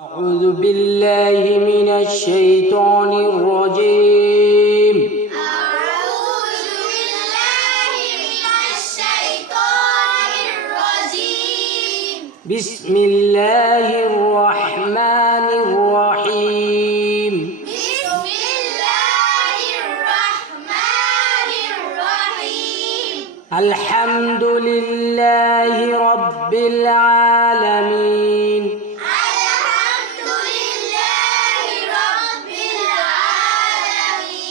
أعوذ بالله من الشيطان الرجيم. أعوذ بالله من الشيطان الرجيم. بسم الله الرحمن الرحيم. بسم الله الرحمن الرحيم. الحمد لله رب العالمين. الحمد لله رب العالمين.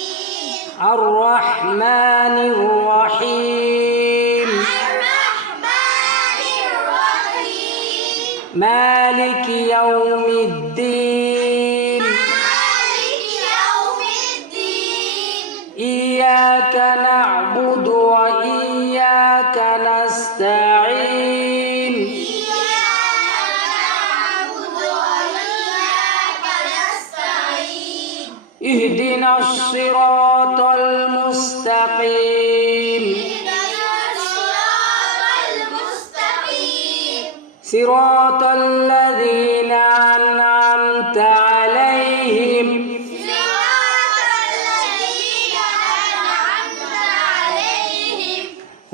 الرحمن الرحيم. الرحمن الرحيم. مالك يوم الدين. مالك يوم الدين. إياك نعبد وإياك نستعين. اهدنا الصراط المستقيم. صراط الذين أنعمت عليهم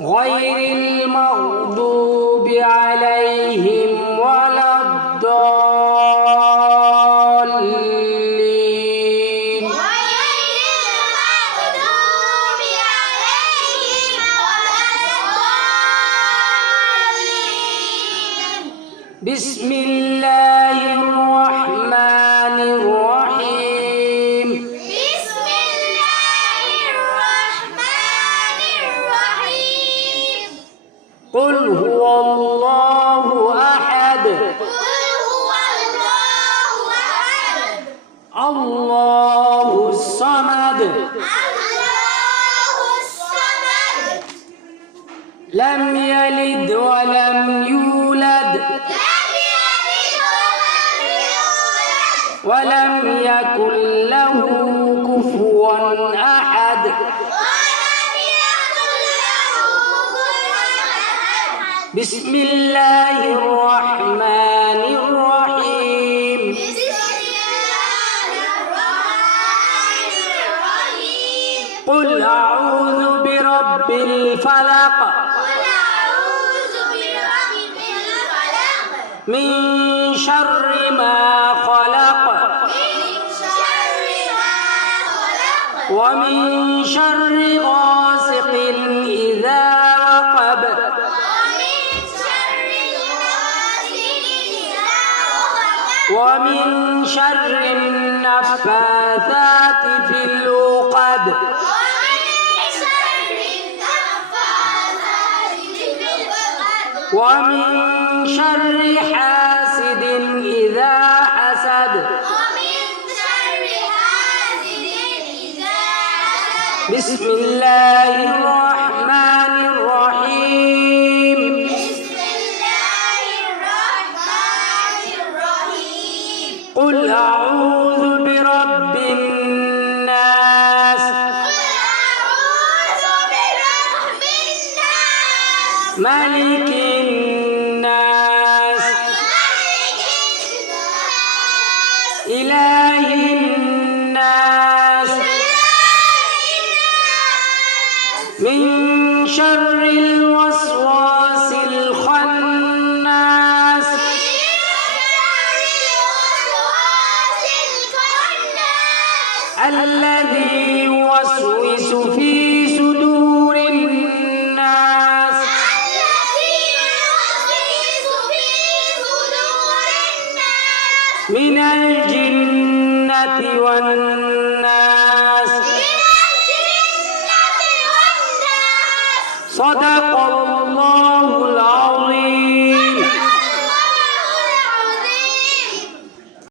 غير المغضوب عليهم ولا الضالين. بسم الله الرحمن الرحيم. بسم الله الرحمن الرحيم. قل هو الله أحد قل هو الله أحد. الله الصمد الله الصمد. لم يلد ولم يولد لم يلد ولم يولد. ولم يكن له كفوا أحد. ولم يكن له كفوا أحد. بسم الله الرحمن الرحيم. بسم الله الرحمن الرحيم. قل أعوذ برب الفلق قل أعوذ برب الفلق. من شر ما خلق من شر ما خلق. ومن شر غاسق إذا وقب ومن شر غاسق إذا وقب. ومن شر النفاثات في العقد ومن شر النفاثات في العقد. ومن شر حاسد إذا حسد. ومن شر حاسد إذا حسد. بسم الله الرحمن الرحيم. بسم الله الرحمن الرحيم. قل أعوذ برب الناس قل أعوذ برب الناس. ملك الناس ملك الناس. إله الناس من شر الوسواس الخناس الذي يوسوس في صدور الناس من الجنة والناس. صدق الله